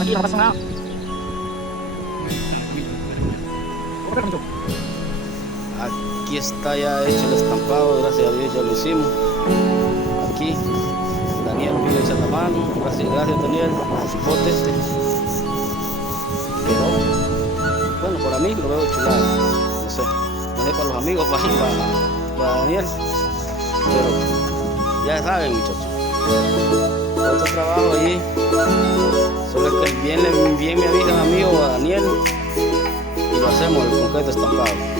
Aquí no pasa nada. Aquí está ya hecho el estampado, gracias a Dios ya lo hicimos. Aquí Daniel vino a echar la mano, gracias Daniel, cipote. Quedó, bueno, para mí lo veo chulado, no sé para los amigos, para Daniel, pero ya saben, muchachos, otro trabajo allí, solo es que bien me avisan a mí o a Daniel y lo hacemos el concreto estampado.